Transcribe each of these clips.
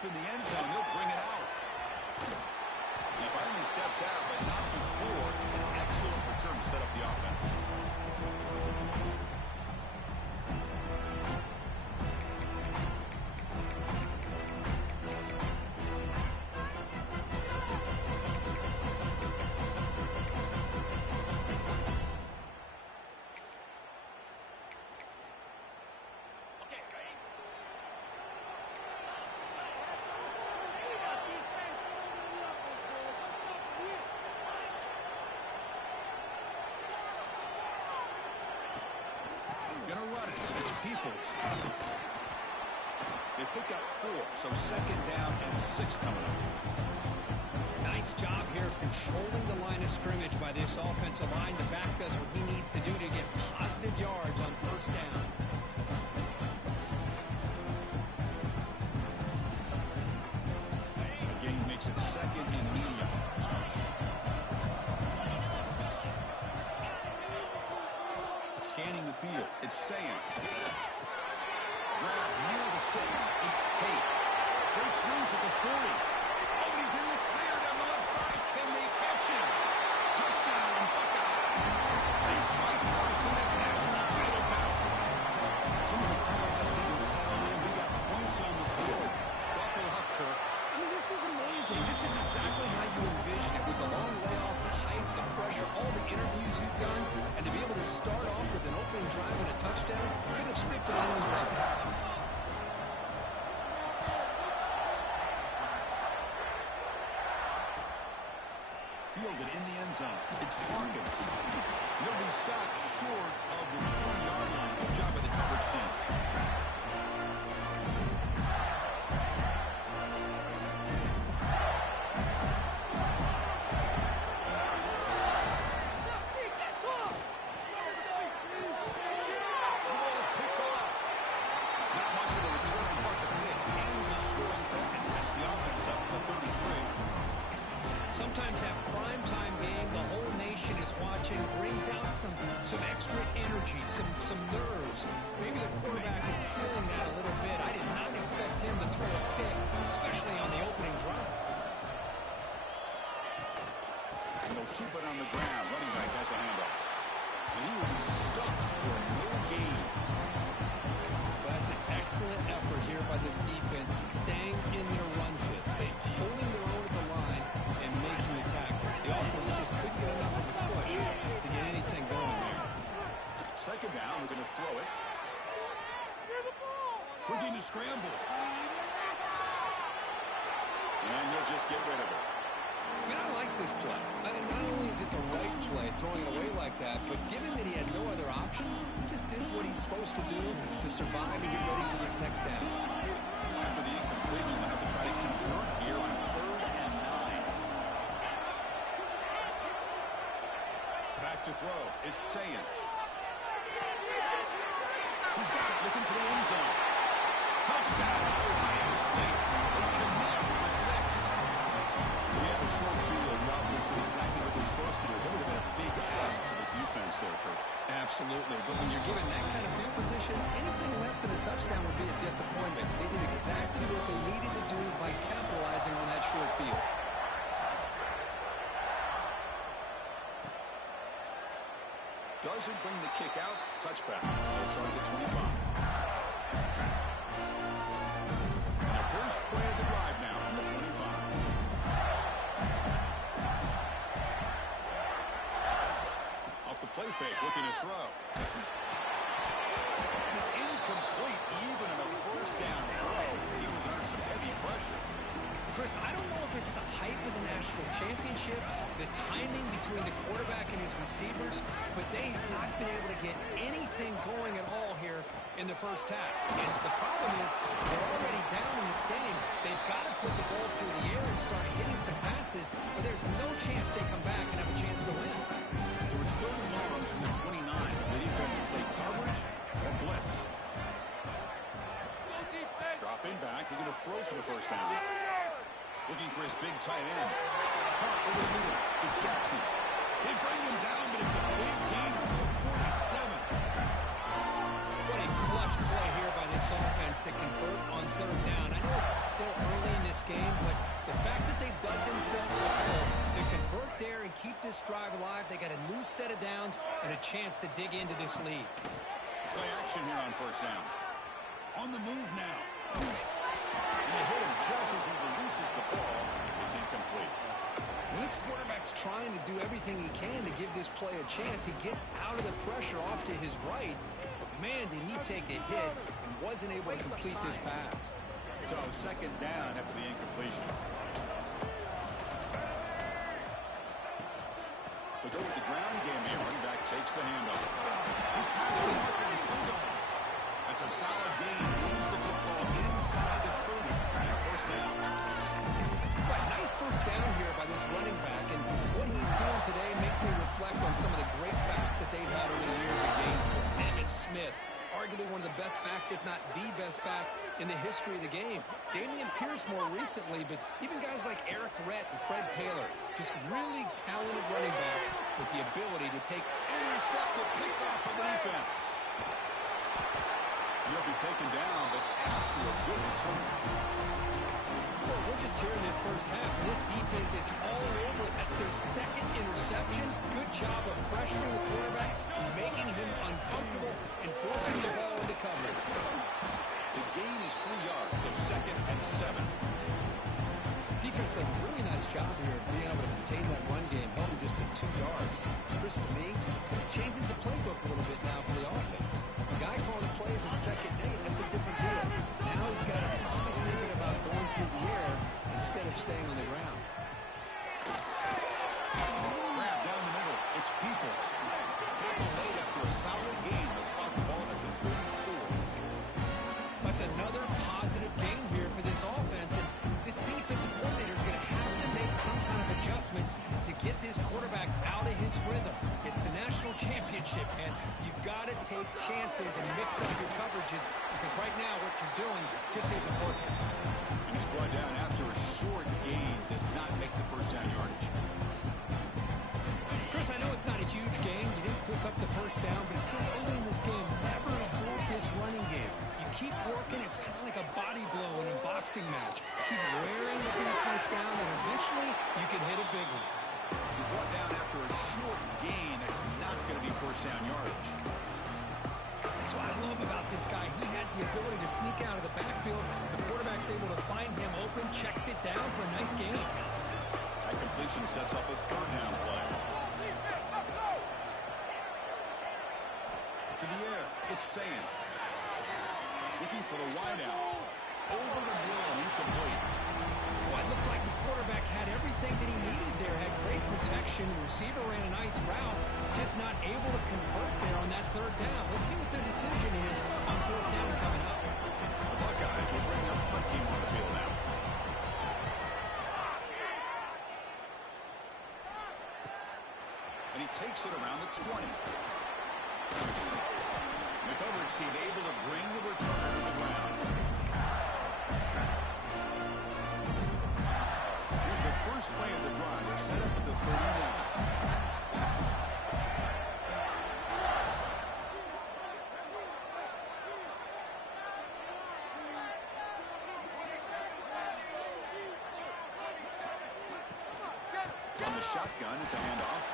deep in the end zone. They'll bring it out. He finally steps out, but not before an excellent return to set up the offense. Gonna run it. It's Peoples. They pick up 4, so second down and 6 coming up. Nice job here of controlling the line of scrimmage by this offensive line. The back does what he needs to do to get positive yards on first down. Again, makes it second and medium. Scanning the field. It's Saying. Grab near the sticks. It's Tate. Great swings at the 40. Oh, he's in the clear down the left side. Can they catch him? Touchdown, Buckeyes. This might put us in this national title bout. Some of the crowd hasn't even settled in. We got points on the board. Buckle up, Kirk. I mean, this is amazing. This is exactly how you envision it, with the long layoff, the hype, the pressure, all the interviews you've done, and to be able to start off with an opening drive and a touchdown, couldn't have scripted it any better. Fielded in the end zone. It's Parkins. He'll be stopped short of the 20-yard line. Good job by the coverage team. Sometimes that primetime game, the whole nation is watching, brings out some extra energy, some nerves. Maybe the quarterback is feeling that a little bit. I did not expect him to throw a pick, especially on the opening drive. And they'll keep it on the ground. Running back has a handoff. And he will be stuffed for no gain. That's an excellent effort here by this defense, staying in their run fit, staying holding their own at the line, and making the tackle. The offense just couldn't get enough of a push to get anything going there. Second down, we're going to throw it. We're going to scramble. And he'll just get rid of it. I mean, I like this play. I mean, not only is it the right play, throwing it away like that, but given that he had no other option, he just did what he's supposed to do to survive and get ready for this next down. After the incompletion, they'll have to try to convert here on 3rd and 9. Back to throw. It's Saying. He's got it, looking for the end zone. Touchdown, Ohio State. They connect for 6. We had a short field. The offense did exactly what they're supposed to do. That would have been a big ask for the defense there, Kurt. Absolutely. But when you're given that kind of field position, anything less than a touchdown would be a disappointment. They did exactly what they needed to do by capitalizing on that short field. Doesn't bring the kick out. Touchback. They'll start at the 25. And the first play of the drive now on the 25. Off the play fake, looking to throw. And it's incomplete, even on a first down throw. He was under some heavy pressure. Chris, I don't know if it's the hype of the national championship, the timing between the quarterback and his receivers, but they have not been able to get anything going at all here in the first half. And the problem is they're already down in this game. They've got to put the ball through the air and start hitting some passes, or there's no chance they come back and have a chance to win. So it's 3rd and long from the 29. The defense will play coverage or blitz. Dropping back, they're going to throw for the first down. Looking for his big tight end. Caught over the middle. It's Jackson. They bring him down, but it's a big gain for the 47. What a clutch play here by this this offense to convert on third down. I know it's still early in this game, but the fact that they've dug themselves a hole to convert there and keep this drive alive, they got a new set of downs and a chance to dig into this lead. Play action here on first down. On the move now. And they hit him just as he releases the ball. It's incomplete. Well, this quarterback's trying to do everything he can to give this play a chance. He gets out of the pressure off to his right. But, man, did he take a hit and wasn't able to complete this pass. So, second down after the incompletion. To go with the ground game here, running back takes the handoff. He's past the marker and still going. That's a solid gain. Moves the football inside the 30. And first down. Right, nice first down here by this running back. And what he's doing today makes me reflect on some of the great backs that they've had over the years in Gainesville. Emmitt Smith, arguably one of the best backs, if not the best back in the history of the game. Damian Pierce more recently, but even guys like Eric Rhett and Fred Taylor, just really talented running backs with the ability to take. Intercepted, picked off by the defense. He'll be taken down, but after a good return. Well, we're just here in this first half. This defense is all over it. That's their second interception. Good job of pressuring the quarterback, making him uncomfortable, and forcing the ball into coverage. The gain is 3 yards, so second and 7. Defense does a really nice job here of being able to contain that run game, held just to 2 yards. Chris, to me, this changes the playbook a little bit now for the offense. The guy calling the plays at second and 8, that's a different deal. Now he's got to probably thinking about going through the air instead of staying on the ground. Grab down the middle. It's Peoples. Tackle made after a solid gain. They'll spot the ball at the 34. That's another positive gain here for this offense. And this defensive coordinator is going to have to make some kind of adjustments to get this quarterback out of his rhythm. It's the national championship, and you've got to take chances and mix up your coverages because right now what you're doing just isn't working. And he's brought down after a short gain. Does not make the first down yardage. Chris, I know it's not a huge gain. You didn't pick up the first down, but it's still early in this game. Never ignore this running game. You keep working. It's kind of like a body blow in a boxing match. Keep wearing the defense down, and eventually you can hit a big one. He's brought down after a short gain. That's not going to be first down yardage. That's what I love about this guy. He has the ability to sneak out of the backfield. The quarterback's able to find him open, checks it down for a nice gain. That completion sets up a third down play. To the air, it's Sand. Looking for the wideout. Over the middle and incomplete. Well, it looked like the quarterback had everything that he needed there. Had great protection. The receiver ran a nice route. Just not able to convert there on that third down. Let's see what their decision is on fourth down coming up. The Buckeyes will bring their punt team on the field now. And he takes it around the 20. The coverage team able to bring the returner to the ground. Here's the first play of the drive. They're set up at the 31. On the shotgun, it's a handoff.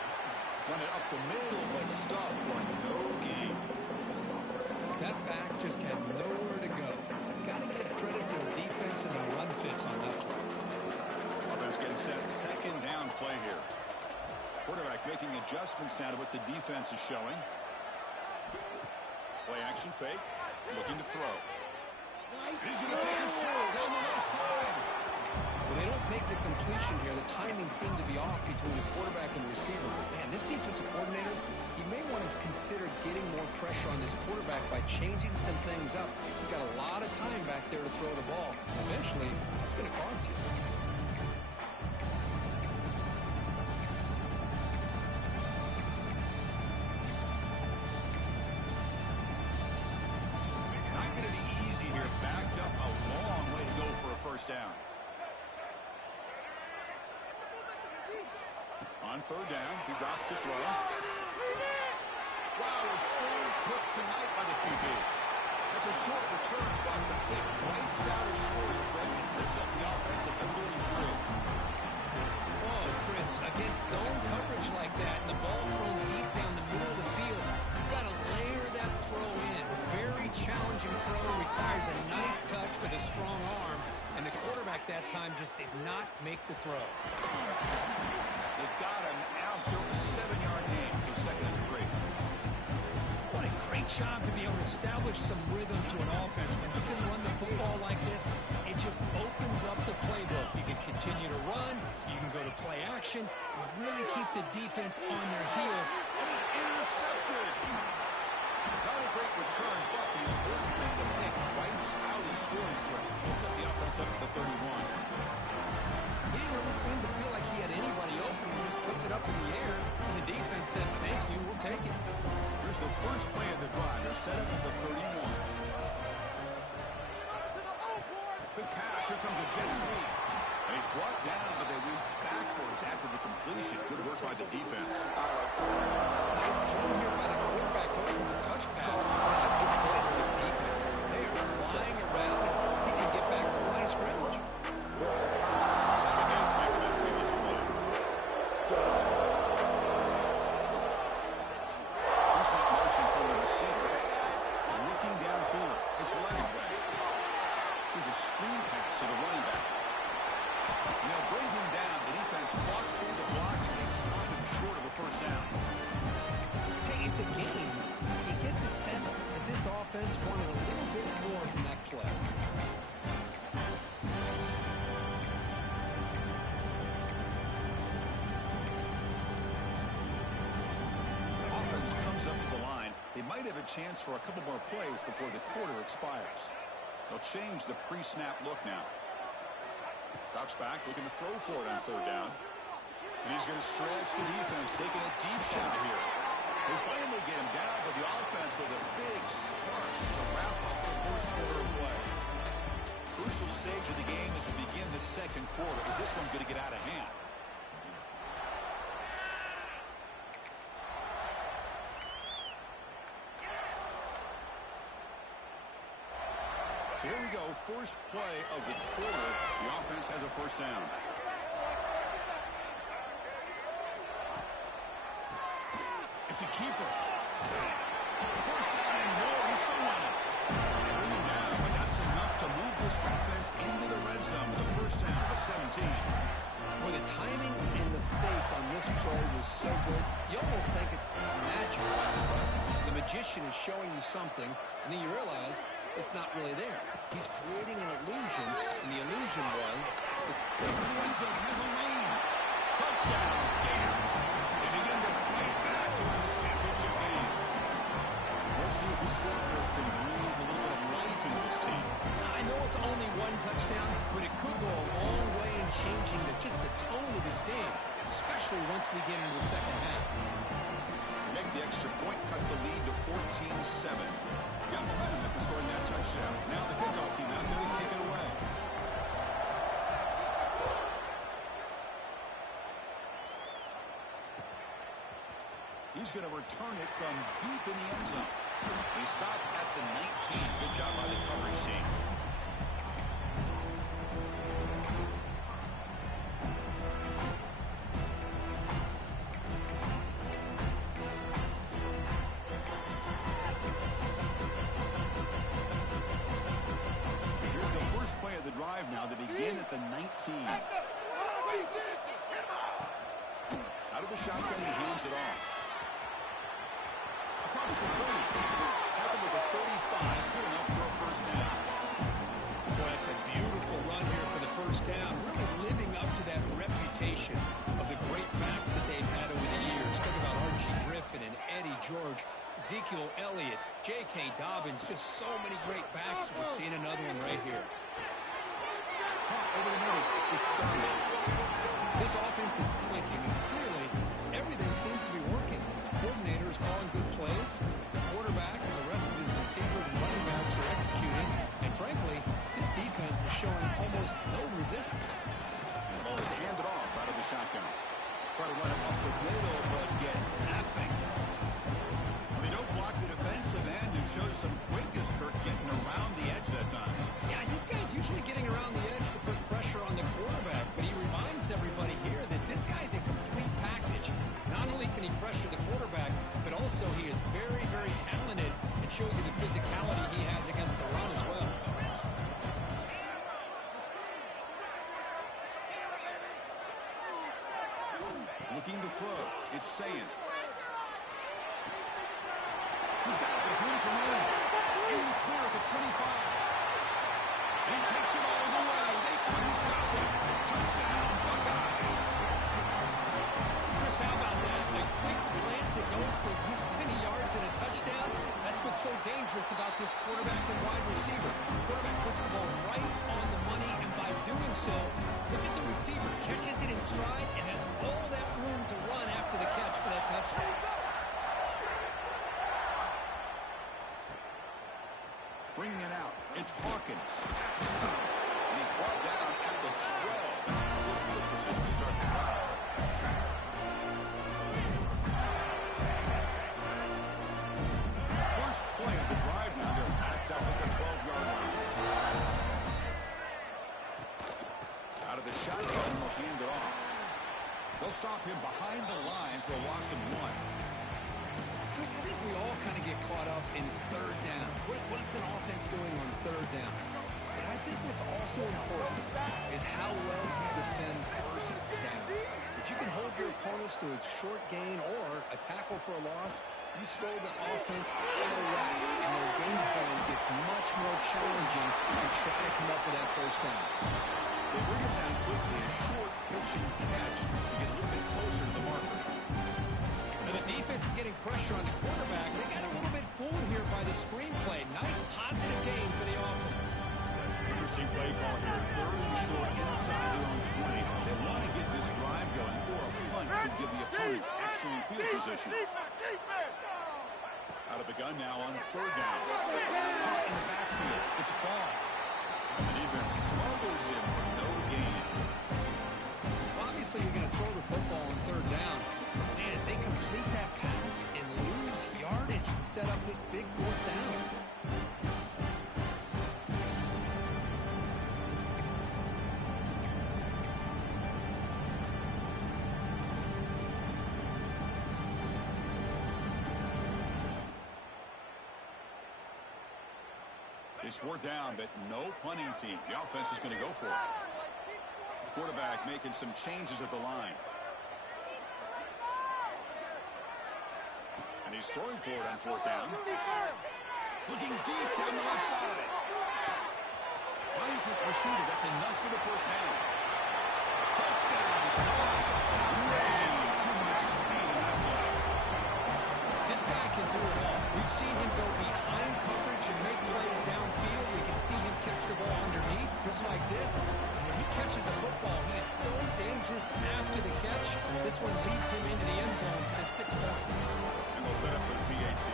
Run it up the middle, but stuff for no gain. That back just had nowhere to go. Got to give credit to the defense and the run fits on that play. Offense getting set. Second down play here. Quarterback making adjustments now to what the defense is showing. Play action fake. Looking to throw. He's going to take a shot down the left side. When they don't make the completion here, the timing seemed to be off between the quarterback and the receiver. Man, this defensive coordinator, he may want to consider getting more pressure on this quarterback by changing some things up. You've got a lot of time back there to throw the ball. Eventually, it's going to cost you. Not going to be easy here. Backed up a long way to go for a first down. On third down, he drops to throw. Wow, a third pick tonight by the QB. It's a short return, but the pick wipes out a scoring threat and sets up the offense at the 33. Oh, Chris, against zone coverage like that and the ball thrown deep down the middle of the field, you've got to layer that throw in. Very challenging throw, requires a nice touch with a strong arm, and the quarterback that time just did not make the throw. They've got him after a 7-yard gain, so second and 3. What a great job to be able to establish some rhythm to an offense. When you can run the football like this, it just opens up the playbook. You can continue to run. You can go to play action. You really keep the defense on their heels. It is intercepted. Not a great return, but the important thing, the pick wipes out his scoring threat. He'll set the offense up at the 31. He didn't really seem to feel like he had anybody open. He just puts it up in the air, and the defense says, thank you, we'll take it. Here's the first play of the drive. They're set up at the 31. Quick pass. Here comes a jet sweep. And he's brought down, but they went backwards after the completion. Good work by the defense. Nice throw here by the quarterback. Goes with the touch pass. Man, let's give credit to this defense. They are flying around, and he can get back to the line of scrimmage. Second down play for that previous play. Recent motion from the receiver. Looking downfield. It's running back. Here's a screen pass to the running back. And they'll bring him down. The defense fought through the blocks, and they stopped him short of the first down. Hey, it's a game. You get the sense that this offense wanted a little bit more from that play. Offense comes up to the line. They might have a chance for a couple more plays before the quarter expires. They'll change the pre-snap look now. Drops back, looking to throw for it on third down. And he's going to stretch the defense, taking a deep shot here. They finally get him down, but the offense with a big spark to wrap up the first quarter of play. Crucial stage of the game as we begin the second quarter. Is this one going to get out of hand? So here we go, first play of the quarter. The offense has a first down. It's a keeper. First down and more. He's still running. They bring him down, but that's enough to move this offense into the red zone with a first down at 17. Well, the timing and the fake on this play was so good, you almost think it's magic. The magician is showing you something, and then you realize it's not really there. He's creating an illusion, and the illusion was the end zone has a lead. Touchdown, Gators. They begin to fight back here in this championship game. We'll see if this scorecard can breathe a little bit of life into this team. I know it's only one touchdown, but it could go a long way in changing just the tone of this game, especially once we get into the second half. Make the extra point, cut the lead to 14-7. Got momentum after scoring that touchdown. Now the kickoff team out there to kick it away. He's going to return it from deep in the end zone. They stop at the 19. Good job by the coverage team. Here's the first play of the drive now. They begin at the 19. Out of the shotgun, he hands it off. Across the 30. Tackled at the 35. Good enough for a first down. Boy, that's a beautiful run here for the first down. Really living up to that reputation of the great backs that they've had over the years. Think about Archie Griffin and Eddie George, Ezekiel Elliott, J.K. Dobbins. Just so many great backs. We're seeing another one right here. Caught over the middle. It's done. This offense is clicking, and clearly everything seems to be working. The coordinator is calling good plays. The quarterback and the rest of his receivers and running backs are executing. And frankly, this defense is showing almost no resistance. The ball is handed off out of the shotgun. Try to run it up the middle, but get nothing. They don't block the defensive end, who shows some quickness, Kirk, getting Looking to throw. It's Sand. He's got it with room to run. In the clear at the 25. He takes it all the way. They couldn't stop him. Touchdown, Buckeyes. Chris, how about that? The quick slant that goes for this many yards and a touchdown. That's what's so dangerous about this quarterback and wide receiver. The quarterback puts the ball right on the money, and by doing so, look at the receiver. Catches it in stride and has all that room to run after the catch for that touchdown. Bringing it out. It's Hawkins. And he's brought down at the 12. That's a good field position to start the drive. First play of the drive now. They're backed up at the 12-yard line. Out of the shotgun, they'll hand it off. They'll stop him behind the line for a loss of 1. Chris, I think we all kind of get caught up in third down. What's an offense doing on third down? But I think what's also important is how well you defend first down. If you can hold your opponents to a short gain or a tackle for a loss, you throw the offense out of whack, and their game plan gets much more challenging to try to come up with that first down. They bring it down quickly, a short pitching catch to get a little bit closer to the marker. And the defense is getting pressure on the quarterback. They got a little bit fooled here by the screenplay. Nice positive game for the offense. Interesting play call here. Third and short inside their own 20. They want to get this drive going, or a punt could give the opponents excellent field position. Out of the gun now on third down. Caught in the backfield. It's ball. And the defense smothers him for no gain. Obviously, you're going to throw the football on third down. Man, they complete that pass and lose yardage to set up this big fourth down. It's fourth down, but no punting team. The offense is going to go for it. Quarterback making some changes at the line. And he's throwing for it on fourth down. Looking deep down the left side. Finds his receiver. That's enough for the first down. Touchdown. Way too much speed in that play. This guy can do it all. We've seen him go behind coverage and make plays downfield. We can see him catch the ball underneath, just like this. And when he catches a football, he is so dangerous after the catch. This one leads him into the end zone for the 6 points. And they'll set up for the PAT.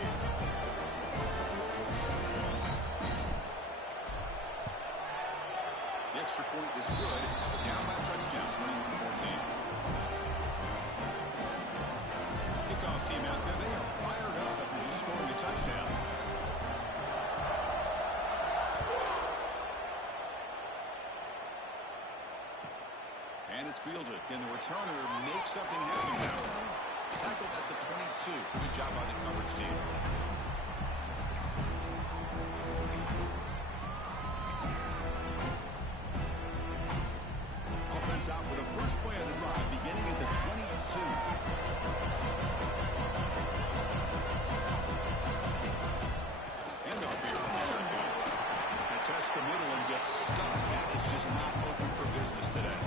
The extra point is good. Down by touchdown, 21-14. Kickoff team out there. They are fired up after just scoring a touchdown. And it's fielded. Can the returner make something happen now? Tackled at the 22. Good job by the coverage team. Offense out for the first play of the drive, beginning at the 22. Handoff here from the shotgun. And tests the middle and gets stuck. That is just not open for business today.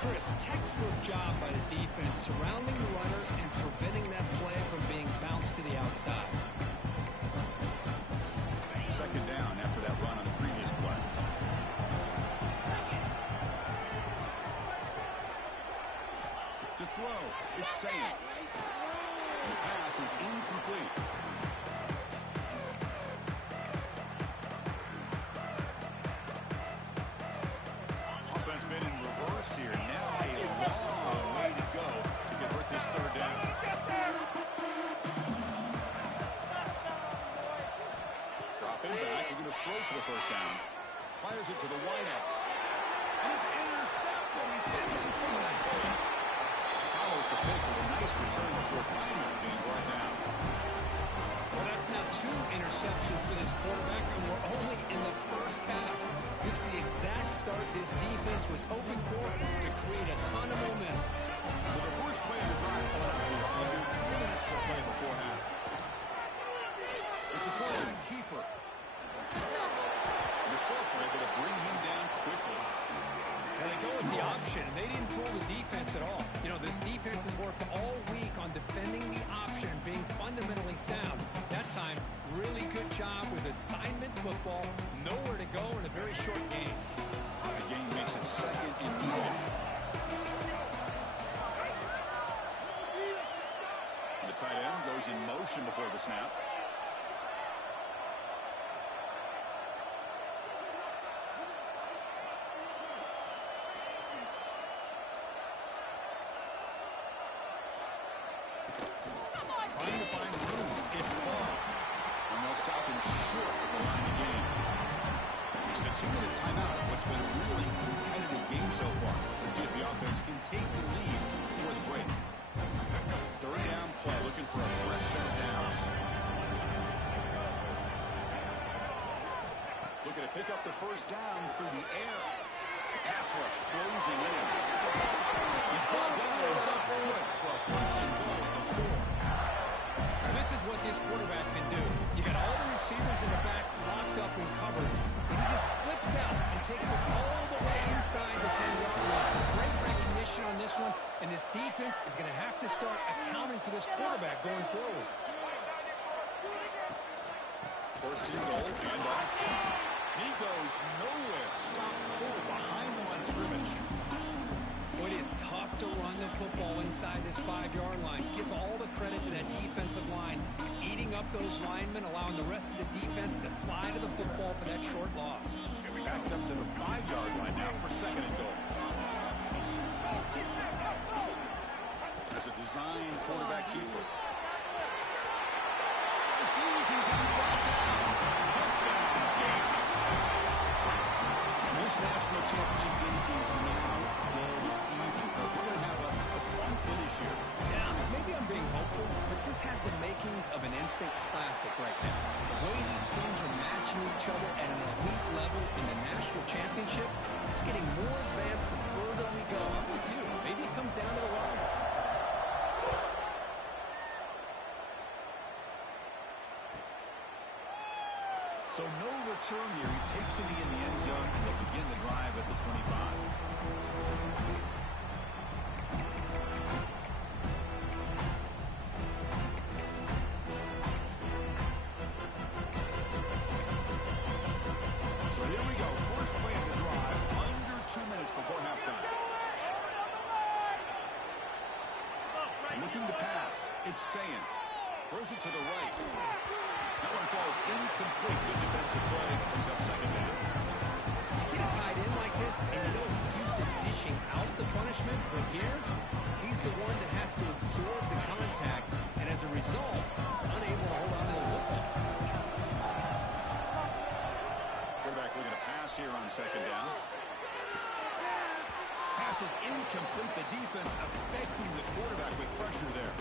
Chris, textbook job by the defense surrounding the runner and preventing that play from being bounced to the outside. Second down after that run on the previous play. To throw, it's Sand. The pass is incomplete. Offense been in reverse here. Now a long way to go to convert this third down. Dropping back, we're going to throw for the first down. Fires it to the wideout. And it's intercepted. He's hit in front of that goal. Follows the pick with a nice return before finally being brought down. Well, that's now 2 interceptions for this quarterback, and we're only in the first half. This is the exact start this defense was hoping for to create a ton of momentum. So the sense at all. You know, this defense has worked all week on defending the option, being fundamentally sound. That time, really good job with assignment football. Nowhere to go in a very short game. The game makes it 2nd and goal. The tight end goes in motion before the snap. Trying to find room. It's ball. And they'll stop him short of the line of game. It's the 2-minute timeout of what's been a really competitive game so far. Let's see if the offense can take the lead before the break. 3rd down play, looking for a fresh set of downs. Looking to pick up the 1st down through the air. Pass rush closing in. He's brought down good for a 1st and goal at the 4. And this is what this quarterback can do. You got all the receivers and the backs locked up and covered, and he just slips out and takes it all the way inside the 10-yard line. Great recognition on this one, and this defense is going to have to start accounting for this quarterback going forward. 1st and goal, and off. He goes nowhere. Stop cold behind the line of scrimmage. Boy, it is tough to run the football inside this 5-yard line. Give all the credit to that defensive line, eating up those linemen, allowing the rest of the defense to fly to the football for that short loss. Backed up to the 5-yard line now for 2nd and goal. As a design quarterback keeper. Refusing to be brought down. Touchdown, Gaines. This national championship game is now dead even. But we're going to have a fun finish here. Yeah, maybe I'm being hopeful, but this has the makings of an instant classic right now. The way these teams are matching each other at an elite level in the national championship, it's getting more advanced the further we go. I'm with you. Maybe it comes down to the wire. So no return here. He takes it in the end zone, and they'll begin the drive at the 25. So here we go. First play of the drive, under 2 minutes before halftime. Looking to pass. It's Sayin. Throws it to the right. That one falls incomplete. Good defensive play. Brings up 2nd down. You get a tight end like this, and you know he's used to dishing out the punishment, but here, he's the one that has to absorb the contact, and as a result, he's unable to hold on to the football. Quarterback looking to pass here on 2nd down. Pass is incomplete. The defense affecting the quarterback with pressure there.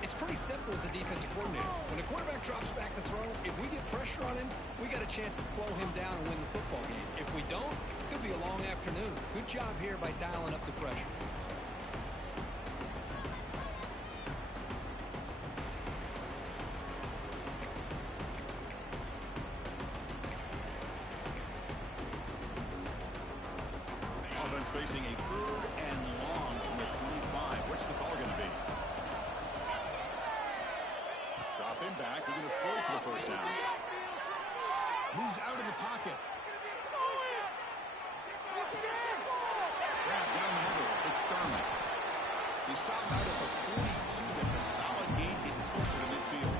It's pretty simple as a defensive coordinator. When the quarterback drops back to throw, if we get pressure on him, we got a chance to slow him down and win the football game. If we don't, it could be a long afternoon. Good job here by dialing up the pressure. Offense facing a 3rd and long from the 25. What's the call going to be? Drop him back. We're going to throw for the 1st down. Moves out of the pocket. Grab down the middle. It's Thurman. He's stopped out at the 42. That's a solid gain getting closer to midfield.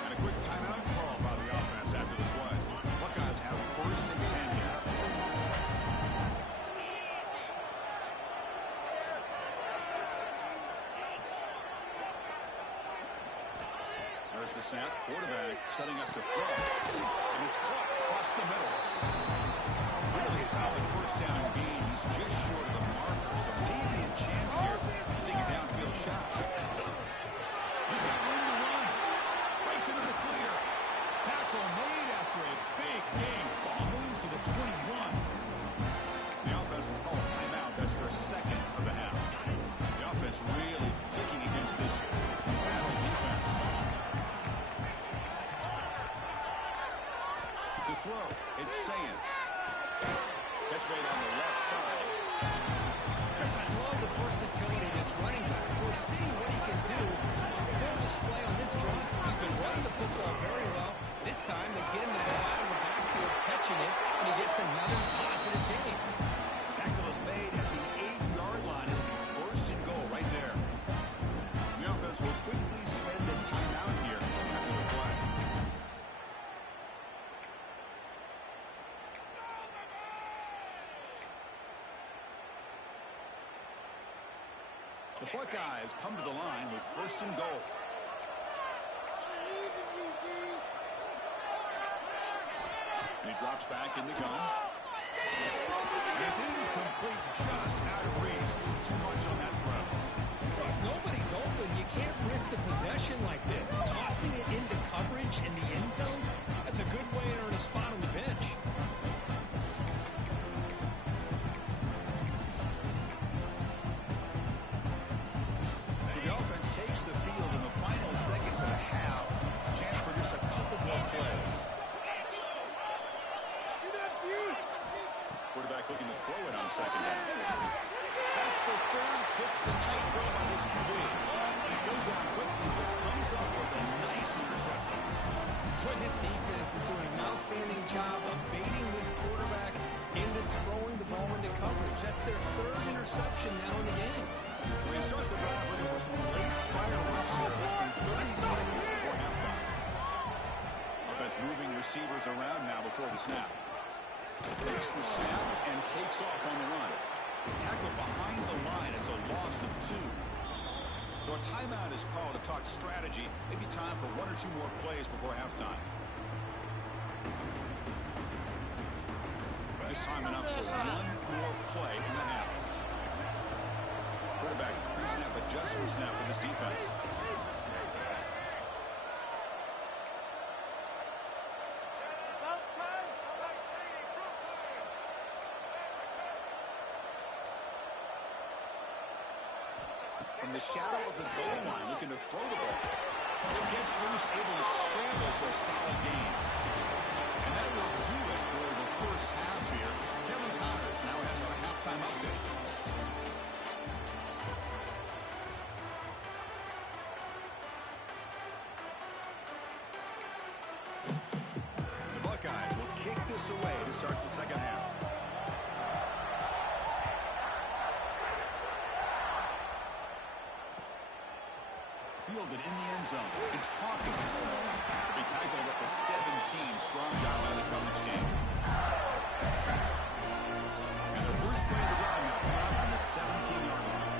And a quick timeout call by the offense after the play. Buckeyes have 1st and 10 here. There's the snap. Quarterback setting up to throw. And it's caught across the middle. Really solid 1st down gain. He's just short of the marker, so maybe a chance here to take a downfield shot. He's got room to run. Breaks into the clear. Tackle made after a big gain. Ball moves to the 21. The offense will call a timeout. That's their 2nd of the half. The offense really clicking against this battle defense. To throw, it's Sayin. Catch made on the left side. we're seeing what he can do on full display on this drive. He's been running the football very well. This time they get him the ball out of the backfield, catching it, and he gets another positive gain. Tackle is made at the 8-yard line. It'll be first and goal right there. The offense will quickly spend the timeout here after the play. The Buckeyes come to the line with first and goal. And he drops back in the gun. And it's incomplete, just out of reach. Too much on that throw. Well, if nobody's open, you can't risk the possession like this. Tossing it into coverage in the end zone, that's a good way to earn a spot on the bench. So the offense takes the field in the final seconds of the half. Chance for just a couple more plays. Quarterback looking to throw it on second down. That's the third pick tonight thrown by this QB. He goes on quickly, but comes up with a nice interception. But this defense is doing an outstanding job of baiting this quarterback into throwing the ball into coverage. That's their third interception now in the game. So we start the drive looking for some late fireworks here, less than 30 seconds before halftime. Offense moving receivers around now before the snap. Takes the snap and takes off on the run. Tackle behind the line. It's a loss of 2. So a timeout is called to talk strategy. Maybe time for 1 or 2 more plays before halftime. Just time enough for 1 more play in the half. Quarterback pre-snap adjustments now for this defense. From the shadow of the goal line, looking to throw the ball. Gets loose, able to scramble for a solid gain. And that will do it for the first half here. Kevin Connors now has our halftime update. The Buckeyes will kick this away to start the second half. Fielded in the end zone. It's Hawkins. He tackled at the 17. Strong job by the coverage team. And their first play of the drive now coming up on the 17-yard line.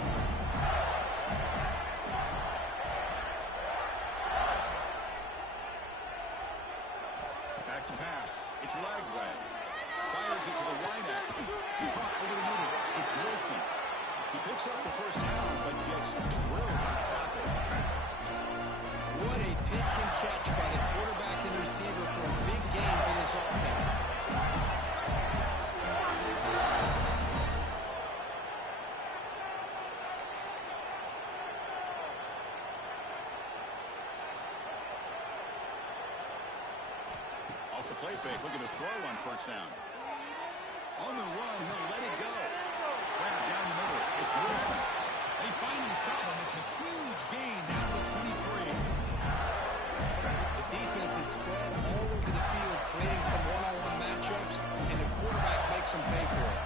Back to pass. It's Lagway. Fires it to the wideout. Caught over the middle. It's Wilson. He picks up the first down, but gets drilled on the tackle. What a pitch and catch by the quarterback and receiver for a big game for this offense. Off the play fake, looking to throw on first down. On the run, he'll let it go. Grab down the middle. It's Wilson. They finally stop him. It's a huge gain down to the 23. The defense is spread all over the field, creating some one-on-one matchups, and the quarterback makes them pay for it.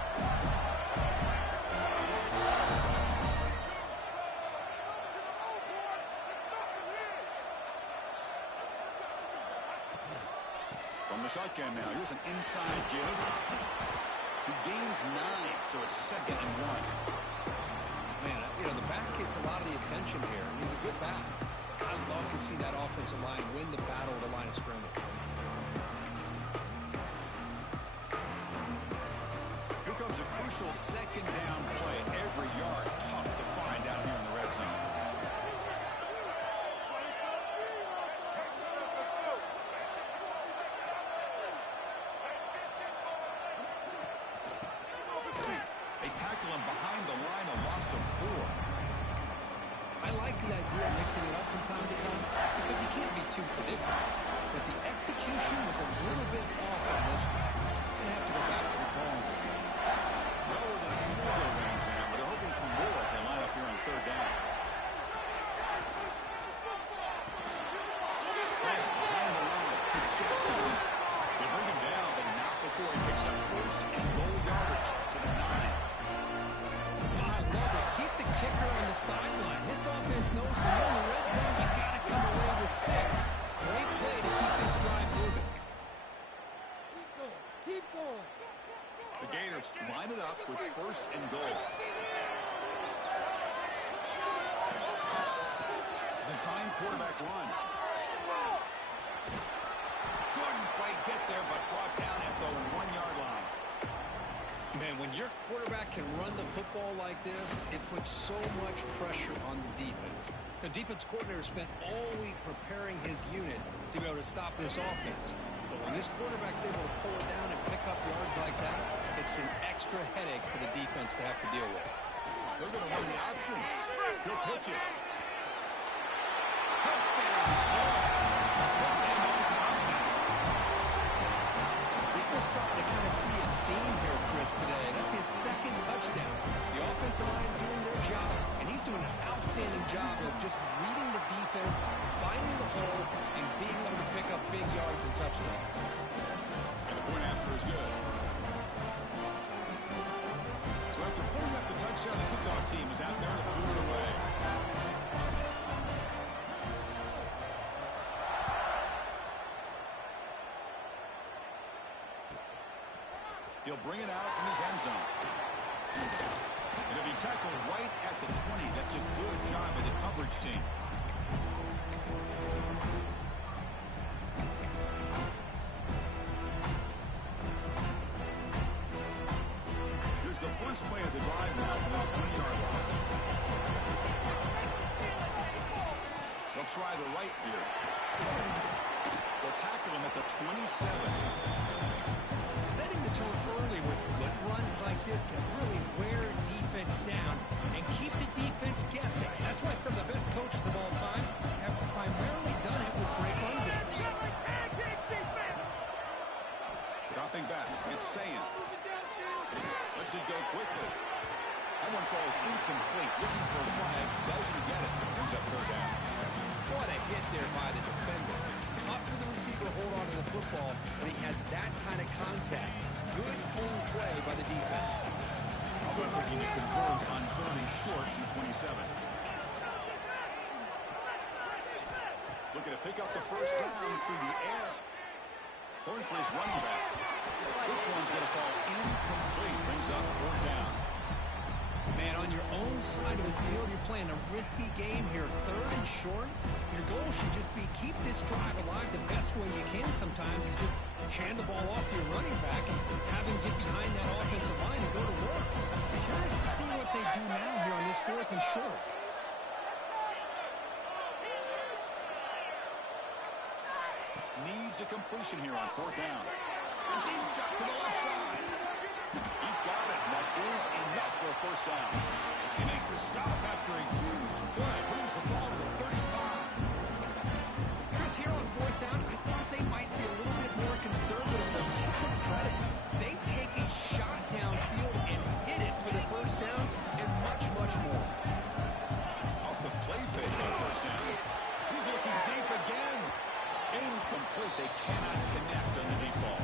From the shotgun now, here's an inside give. He gains 9, so it's 2nd and 1. Man, you know, the back gets a lot of the attention here. He's a good back. I'd love to see that offensive line win the battle of the line of scrimmage. Here comes a crucial second down play. Every yard tough to find out here in the red zone. They tackle him behind the line, a loss of 4. I like the idea of mixing it up from time to time because you can't be too predictable. But the execution was a little bit off on this one. Going to have to go back to the drawing board. Lower than a field goal range now, but they're hoping for more as they line up here on third down. strikes him. They bring him down, but not before he picks up first and goal yardage to the 9. I love it. Keep the kicker on the sideline. This offense knows when you're in the red zone, you got to come away with 6. Great play to keep this drive moving. Keep going. The Gators line it up with first and goal. Design quarterback run. Couldn't quite get there, but brought down at the 1-yard line. Man, when your quarterback can run the football like this, it puts so much pressure on the defense. The defense coordinator spent all week preparing his unit to be able to stop this offense. But when this quarterback's able to pull it down and pick up yards like that, it's an extra headache for the defense to have to deal with. They're going to run the option. He'll pitch it. Touchdown. To put them on top now. I think we're starting to kind of see a theme here, Chris, today. That's his second touchdown. The offensive line doing their job, and he's doing an outstanding job of just reading the defense, finding the hole, and being able to pick up big yards and touchdowns. And the point after is good. So after putting up the touchdown, the kickoff team is out there to put it away. He'll bring it out from his end zone. It'll be tackled right at the 20. That's a good job by the coverage team. Here's the first play of the drive now from the 20-yard line. They'll try the right here. They'll tackle him at the 27. Setting the tone early with good runs like this can really wear defense down and keep the defense guessing. That's why some of the best coaches of all time have primarily done it with great run games. Dropping back, it's Sayan. Lets it go quickly. That one falls incomplete. Looking for a flag, doesn't get it. Brings up third down. What a hit there by the defender. Tough for the receiver to hold on to the football when he has that kind of contact. Good, clean play by the defense. Offense looking to convert on third and short from the 27. Looking to pick up the first down through the air. Throwing for his running back. This one's going to fall incomplete. Brings up fourth down. Man, on your own side of the field, you're playing a risky game here. Third and short. Your goal should just be keep this drive alive the best way you can sometimes is just hand the ball off to your running back and have him get behind that offensive line and go to work. Curious to see what they do now here on this fourth and short. Needs a completion here on fourth down. Deep shot to the left side. He's got it. That is enough for a first down. They make the stop after a huge play. Brings the ball to the 35. Chris, here on fourth down, I thought they might be a little bit more conservative, but give them credit. They take a shot downfield and hit it for the first down and much, much more. Off the play fake on first down. He's looking deep again. Incomplete. They cannot connect on the deep ball.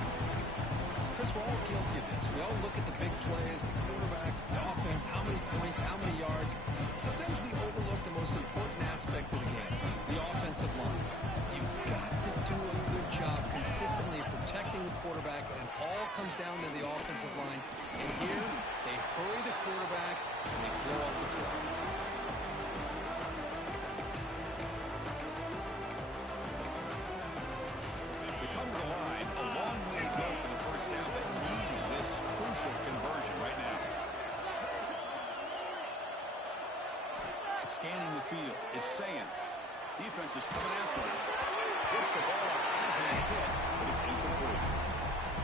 Chris, we're all guilty of this. We all look at the big plays, the quarterbacks, the offense, how many points, how many yards. Sometimes we overlook the most important aspect of the game, the offensive line. You've got to do a good job consistently protecting the quarterback, and it all comes down to the offensive line. And here, they hurry the quarterback, and they blow up the play. They come to the line, a long way to go for the first down, but need this crucial conversion right now. Scanning the field, it's Sayan. Defense is coming after him. Gets the ball up as he is hit, but it's incomplete.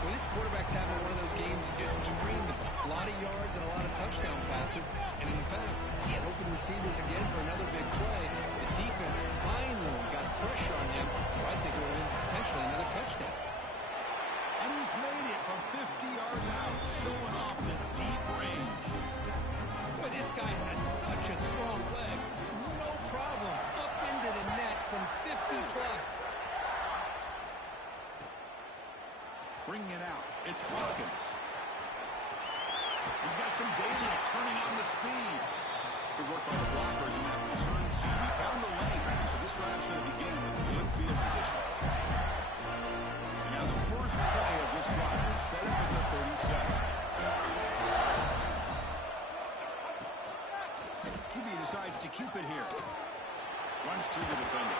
Well, this quarterback's having one of those games you just dreamed of. A lot of yards and a lot of touchdown passes. And in fact, he had open receivers again for another big play. The defense finally got pressure on him. I think it would have been potentially another touchdown. And he's made it from 50 yards out, showing off the deep range. But this guy has such a strong leg. No problem. Up into the net from 50 plus. Some Bailey turning on the speed. Good work by the blockers in that return team. He found the lane, so this drive's going to begin with good field position. And now the first play of this drive is set up at the 37. QB decides to keep it here. Runs through the defender.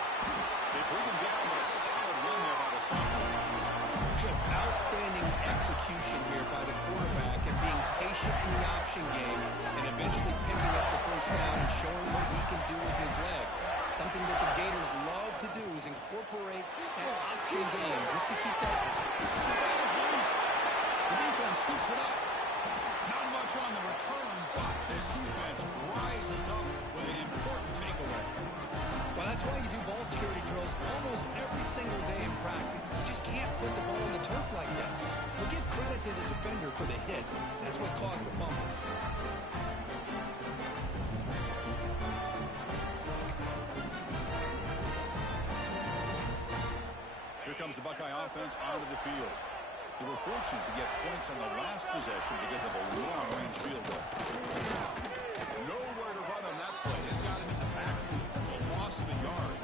They bring him down with a solid run there by the sophomore. Just outstanding execution here by the quarterback and being patient in the option game and eventually picking up the first down and showing what he can do with his legs. Something that the Gators love to do is incorporate that option game just to keep that. The ball is loose. The defense scoops it up. Not much on the return, but this defense rises up with an important takeaway. Well, that's why you do ball security drills almost every single day in practice. You just can't put the ball on the turf like that. We'll give credit to the defender for the hit, because that's what caused the fumble. Here comes the Buckeye offense onto the field. They were fortunate to get points on the last possession because of a long-range field goal. Nowhere to run on that play. They've got him in the backfield. It's a loss of a yard.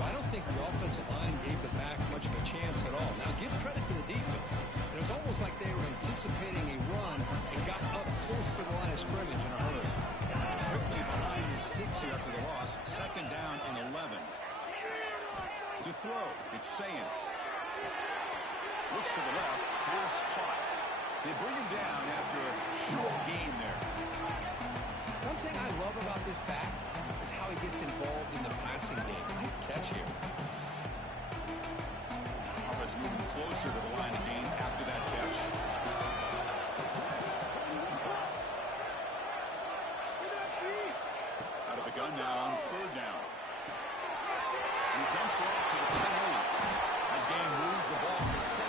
Well, I don't think the offensive line gave the back much of a chance at all. Now, give credit to the defense. It was almost like they were anticipating a run and got up close to the line of scrimmage in a hurry. Quickly behind the sticks here after the loss. Second down and 11. To throw, it's Sayin. Looks to the left, pass caught. They bring him down after a short gain there. One thing I love about this back is how he gets involved in the passing game. Nice catch here. Offense moving closer to the line of game after that catch. Out of the gun now on third down. And he dumps it off to the 10-8. That game moves the ball to 17.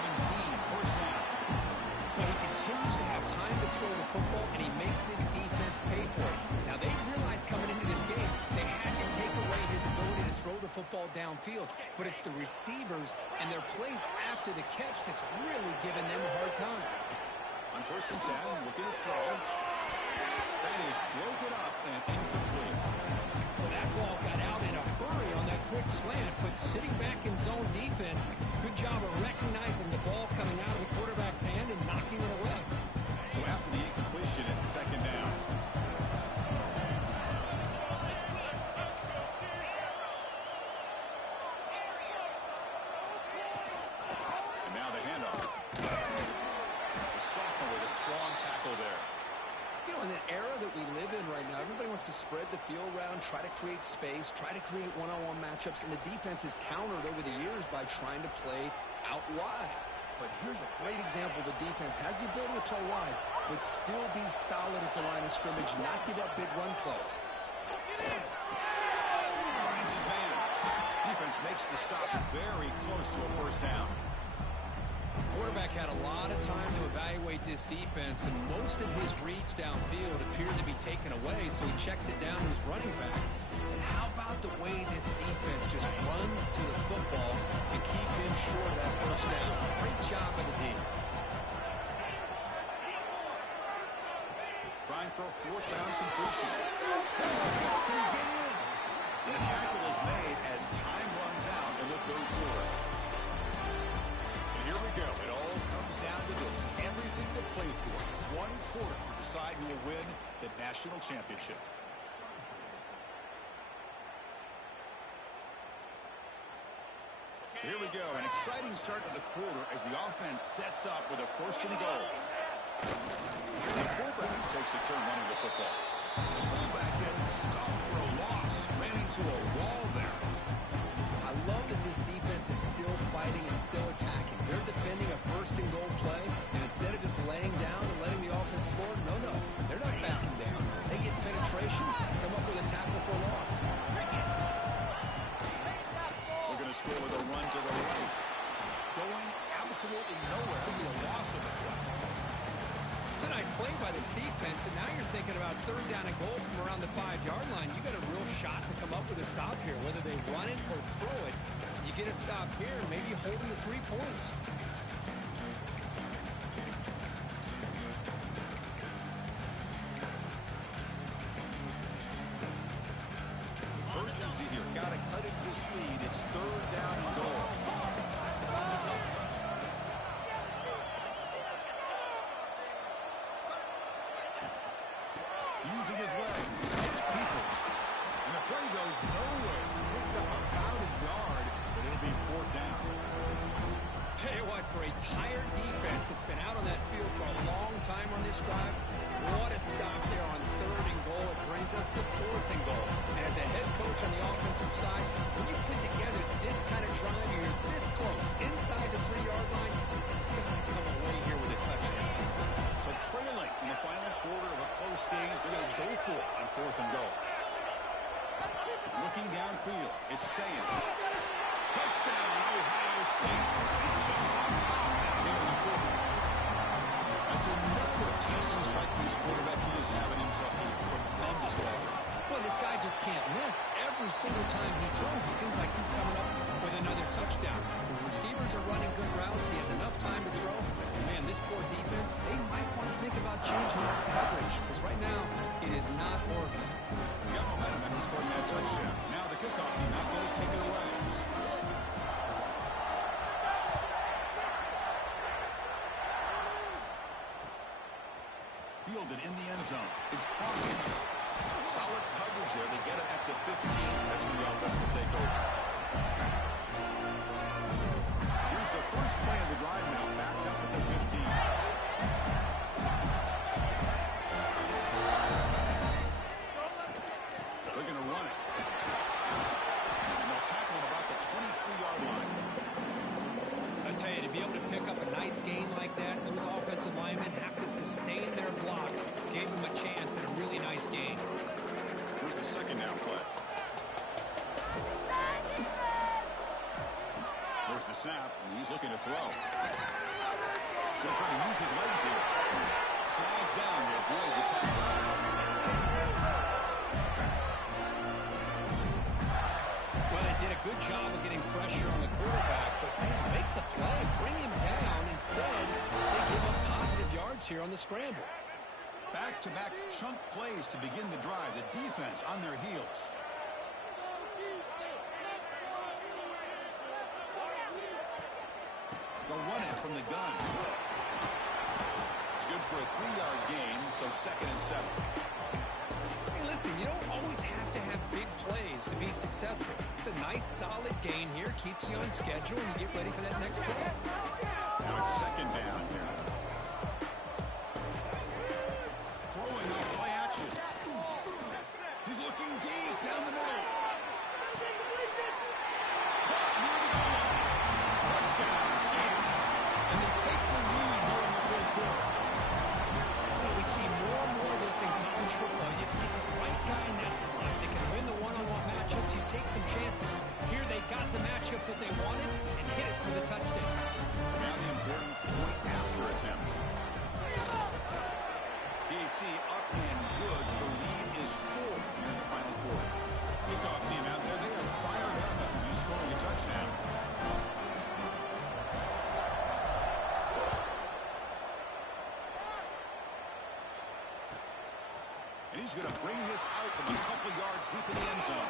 First down. Well, he continues to have time to throw the football, and he makes his defense pay for it. Now, they realized coming into this game, they had to take away his ability to throw the football downfield. But it's the receivers and their plays after the catch that's really giving them a hard time. On first and 10, looking to throw. That is broken up and incomplete. Well, that ball got out in a hurry on that quick slant, but sitting back in zone defense, good job of recognizing the ball coming out of the quarterback's hand and knocking it away. So after the incompletion, it's second down. And now the handoff. The sophomore with a strong tackle there. You know, in the era that we live in right now, everybody wants to spread the field around, try to create space, try to create one-on-one matchups, and the defense is countered over the years by trying to play out wide. But here's a great example. The defense has the ability to play wide, but still be solid at the line of scrimmage, not give up big run plays. Finds his man. Defense makes the stop very close to a first down. Quarterback had a lot of time to evaluate this defense, and most of his reads downfield appeared to be taken away, so he checks it down to his running back. And how about the way this defense just runs to the football to keep him short of that first down? Great job by the D. Trying for a fourth down completion. There's the pitch. Can he get in? And a tackle is made as time runs out in the third quarter. And here we go. It all comes down to this. Everything to play for. One quarter to decide who will win the national championship. So here we go. An exciting start to the quarter as the offense sets up with a first and goal. The fullback takes a turn running the football. The fullback gets stopped for a loss. Ran into a wall there. I love that this defense is still fighting and still attacking. They're defending a first and goal play, and instead of just laying down and letting the offense score, no, they're not backing down. They get penetration, come up with a tackle for a loss. We're going to score with a run to the right. Going absolutely nowhere. It'll be a loss of the play. It's a nice play by this defense, and now you're thinking about third down and goal from around the 5-yard line. You got a real shot to come up with a stop here. Whether they run it or throw it, you get a stop here, and maybe holding the 3 points. got to cut it this lead. It's 3rd down and goal. Using his legs. It's Peoples. And the play goes nowhere. Picked up about a yard, but it'll be 4th down. Tell you what, for a tired defense that's been out on that field for a long time on this drive, what a stop there on 3rd and goal. It brings us to 4th and goal. And as a head coach on the offensive side, when you put together this kind of drive, you're this close, inside the 3-yard line, you've got to come away here with a touchdown. So trailing in the final quarter of a close game, they're going to go for it on 4th and goal. Looking downfield, it's saying, touchdown, Ohio State. Jump on top here in the 4th. That's another passing strike from this quarterback. He is having himself a tremendous ball. Well, this guy just can't miss. Every single time he throws, it seems like he's coming up with another touchdown. The receivers are running good routes. He has enough time to throw. And, man, this poor defense, they might want to think about changing that coverage because right now it is not working. We got momentum and he's scoring that touchdown. Now the kickoff team not going to kick it away. Fielded in the end zone. It's Hawkins. Solid coverage there. They get it at the 15. That's when the offense will take over. Here's the first play of the drive now. Backed up at the 15. They're going to run it. And they'll tackle him about the 23-yard line. I tell you, to be able to pick up a nice gain like that, those offensive linemen have to sustain their blocks. Gave him a chance at a really nice gain. Here's the 2nd down play. There's the snap, and he's looking to throw. Going to try to use his legs here. Slides down to avoid the tackle. Well, they did a good job of getting pressure on the quarterback, but man, make the play, bring him down. Instead, they give up positive yards here on the scramble. Back-to-back chunk plays to begin the drive. The defense on their heels. They'll run it from the gun. It's good for a 3-yard gain, so 2nd and 7. Hey, listen, you don't always have to have big plays to be successful. It's a nice, solid gain here. Keeps you on schedule, and you get ready for that next play. Now it's 2nd down here. Throwing off play action. He's looking deep down the middle. Near the goal line. Touchdown. Eagles. And they take the lead here in the 4th quarter. Well, we see more and more of this in college football. If you get the right guy in that slot, they can win the one-on-one matchups. You take some chances. Here they got the matchup that they wanted and hit it for the touchdown. Now the important point after attempt. PAT up and good. The lead is 4 here in the final quarter. Kickoff team out there. They are fired up after just scoring a touchdown. And he's going to bring this out from a couple yards deep in the end zone.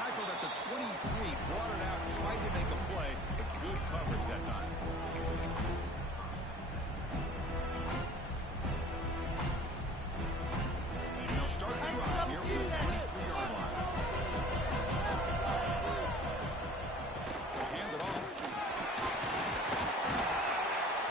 Tackled at the 23, brought it out, tried to make a play, but good coverage that time. And they'll start the drive here from the 23-yard line. They'll hand it off.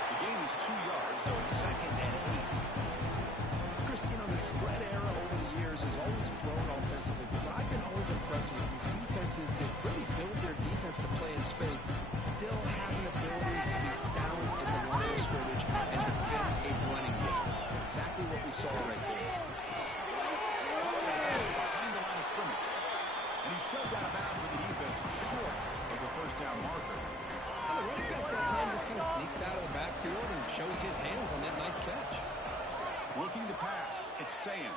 The gain is 2 yards, so it's 2nd and 8. Chris, you know, the spread era over the years has always grown offensively, but I've been always impressed with defenses that really build their defense to play in space, still have an ability to be sound at the line of scrimmage and defend a running game. It's exactly what we saw right there. Behind the line of scrimmage. And he shoved out of bounds with the defense short of the first down marker. Well, the running back that time just kind of sneaks out of the backfield and shows his hands on that nice catch. Looking to pass. It's Sayan.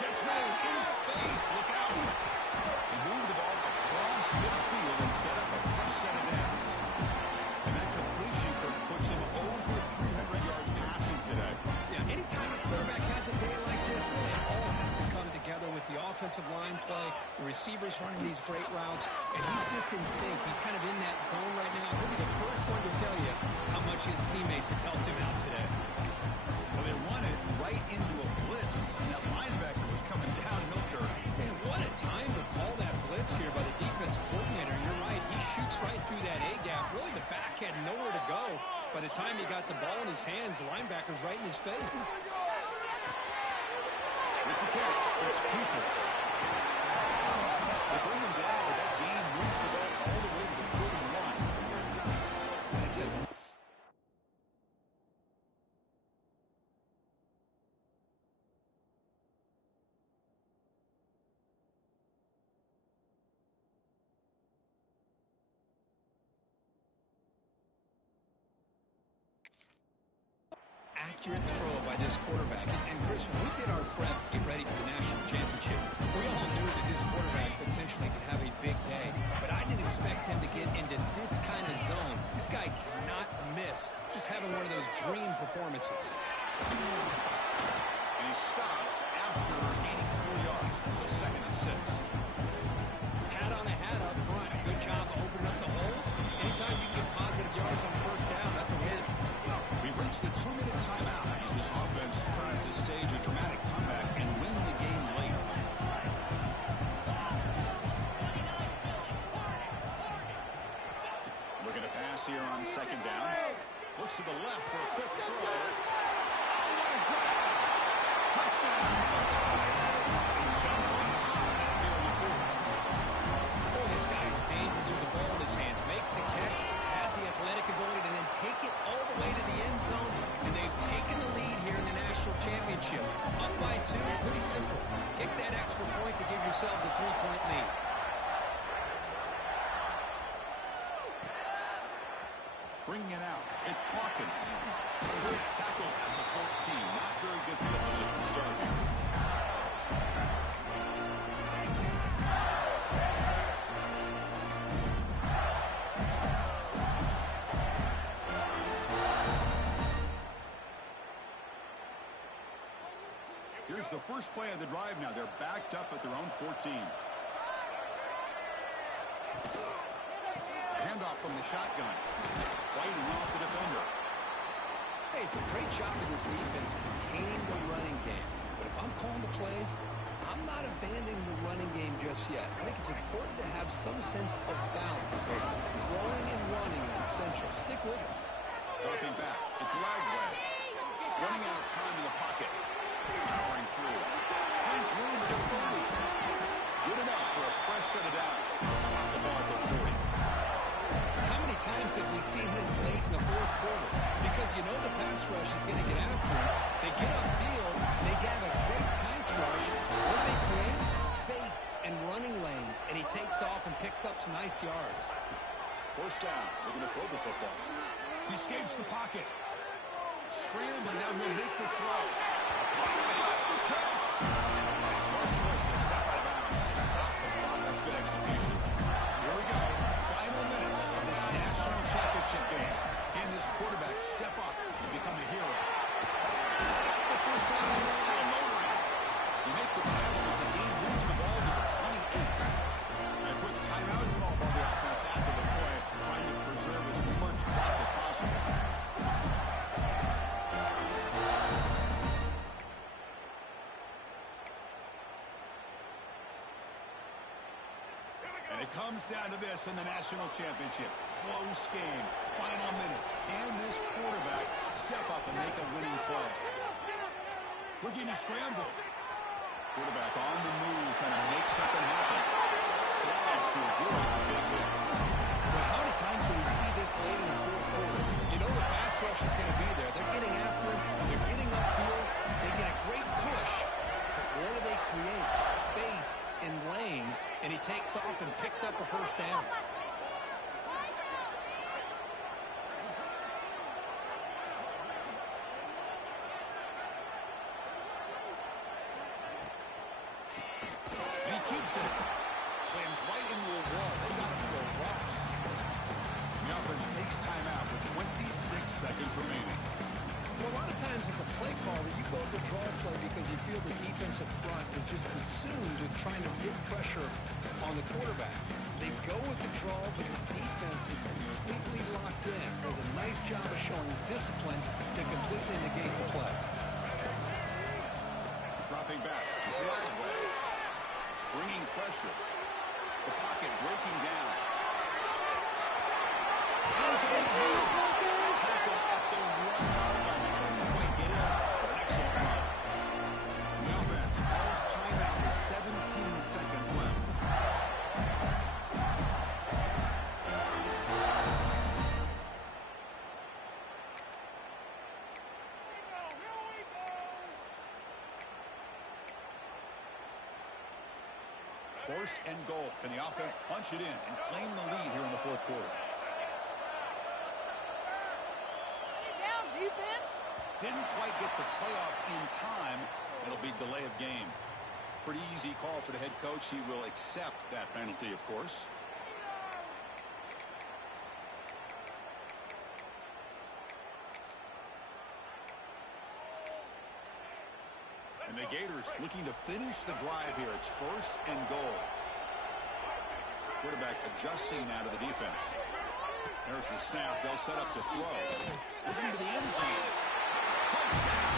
Catch made in space. Look out. He moved the ball across midfield and set up a fresh set of downs. And that completion puts him over 300 yards passing today. Yeah, anytime a quarterback has a day like this, really it all has to come together with the offensive line The receiver's running these great routes, and he's just in sync. He's kind of in that zone right now. He'll be the first one to tell you how much his teammates have helped him out today. Well, they won it right into a blitz, and that linebacker was coming downhill, Kirk. Man, what a time to call that blitz here by the defense coordinator. You're right. He shoots right through that A-gap. Really, the back had nowhere to go. By the time he got the ball in his hands, the linebacker's right in his face. With the catch, it's Peoples. They bring him down, but that game moves the ball all the way to the 31. That's it. Accurate throw by this quarterback. And Chris, when we did our prep to get ready for the national championship, we all knew that this quarterback potentially could have a big day. But I didn't expect him to get into this kind of zone. This guy cannot miss. Just having one of those dream performances. And he stopped after gaining 4 yards. So 2nd and 6. Hat on a hat up front. Good job opening up the holes. Anytime you get positive yards on first down, that's a win. We've reached the 2-minute timeout as this offense tries to stage a dramatic comeback and win the game late. Looking to pass here on 2nd down. Looks to the left for a quick throw. Oh, what a grab! Touchdown! And jump on top here in the 4th. Boy, this guy is dangerous with the ball in his hands. Makes the catch, has the athletic ability to then take it all the way to the end zone. And they've taken the lead here in the national championship. Up by 2, pretty simple. Kick that extra point to give yourselves a 3-point lead. Bringing it out, it's Hawkins. Good tackle at the 14. Not very good for the position to start here. Here's the first play of the drive now. They're backed up at their own 14. Handoff from the shotgun. Fighting off the defender. Hey, it's a great job of this defense containing the running game. But if I'm calling the plays, I'm not abandoning the running game just yet. I think it's important to have some sense of balance. So throwing and running is essential. Stick with it. Dropping back. It's Lagway. Running out of time in the pocket. Powering through. Finds room to the 30. Good enough for a fresh set of downs. Spot the ball at the 40. How many times have we seen this late in the 4th quarter? Because you know the pass rush is going to get after him. They get upfield. They get a great pass rush. What do they create? Space and running lanes. And he takes off and picks up some nice yards. First down. Looking to throw the football. He escapes the pocket. Scrambling. Now he'll make the throw. He makes the catch. Smart choice to step out of bounds to stop the clock. That's good execution. Here we go. Final minutes of this national championship game. Can this quarterback step up and become a hero? The first down is still motoring. You make the tackle, but the game moves the ball to the 28. A quick timeout call by the offense after the play, trying to preserve as much clock as possible. It comes down to this in the national championship. Close game. Final minutes. Can this quarterback step up and make a winning play? Looking to scramble. Quarterback on the move, trying to make something happen. Slides to avoid the big hit. Well, how many times do we see this late in the 4th quarter? You know the pass rush is going to be there. They're getting after him. They're getting upfield. They get a great push. What do they create? Space and lanes, and he takes off and picks up a first down. And he keeps it. Slams right into a wall. They got him for rocks. The offense takes time out with 26 seconds remaining. Well, a lot of times as a play caller, you go to the draw play because you feel the defensive front is just consumed with trying to get pressure on the quarterback. They go with the draw, but the defense is completely locked in. Does a nice job of showing discipline to completely negate the play. Dropping back. Drag way. Bringing pressure. The pocket breaking down. Tackle at the 1-yard line. Couldn't quite get in, but an excellent run. The offense calls timeout with 17 seconds left. First and goal. Can the offense punch it in and claim the lead here in the fourth quarter? Didn't quite get the playoff in time. It'll be delay of game. Pretty easy call for the head coach. He will accept that penalty, of course. And the Gators looking to finish the drive here. It's first and goal. Quarterback adjusting now to the defense. There's the snap. They'll set up to throw. Looking to the end zone. Touchdown.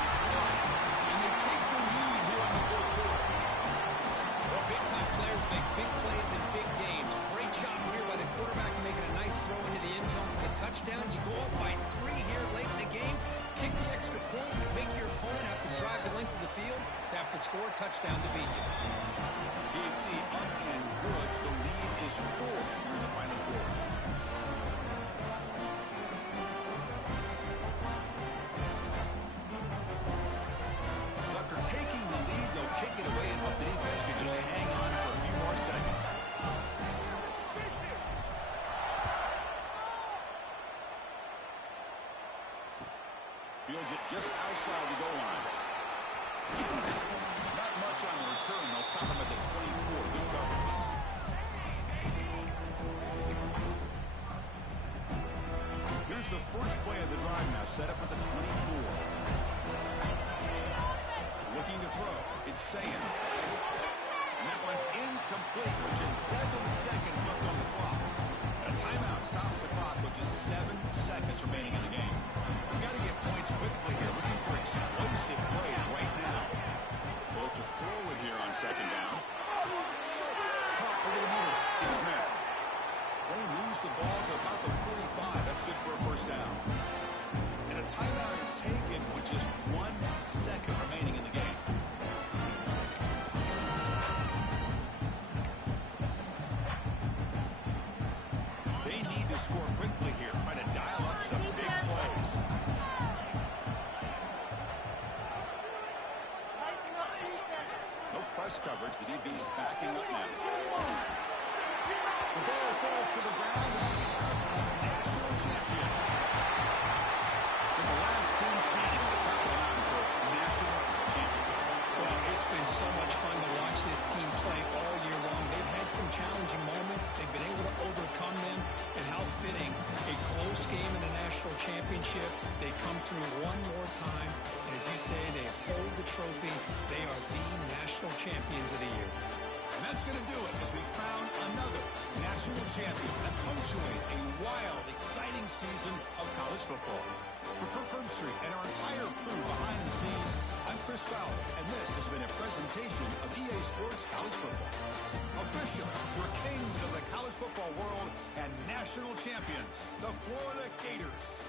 And they take the lead here in the fourth quarter. Well, big-time players make big plays in big games. Great job here by the quarterback making a nice throw into the end zone for the touchdown. You go up by 3 here late in the game. Kick the extra point. Make your opponent have to drive the length of the field to have to score a touchdown to beat you. PNC up and good. The lead is 4 here in the final quarter. So after taking the lead, they'll kick it away and hope the defense can just hang on for a few more seconds. Fields it just outside the goal line. Not much on the return. They'll stop him at the 24. Good coverage. Here's the first play of the drive now. Set up at the 24. Looking to throw. It's Sayan. And that one's incomplete with just 7 seconds left on the clock. A timeout stops the clock with just 7 seconds remaining in the game. We've got to get points quickly here. Looking for explosive plays right now. Well, to throw it here on second down. Caught over the middle. It's Smith. Play moves the ball to about the 45. That's good for a first down. And a timeout is taken with just 1 second remaining in the game. They need to score quickly here. Trying to dial up some big plays. No press coverage. The DB's backing up now. The ball falls to the ground. National champion. With the last 10 standing at the top of the mountain for national champion. Well, it's been so much fun to watch this team play all year long. They've had some challenging moments. They've been able to overcome them. And how fitting, a close game in the national championship. They come through one more time. And as you say, they hold the trophy. They are the national champions of the year. And that's going to do it as we crown another national champion and punctuate a wild, exciting season of college football. For Kirk Herbstreit and our entire crew behind the scenes, I'm Chris Fowler, and this has been a presentation of EA Sports College Football. Officially, your kings of the college football world and national champions, the Florida Gators.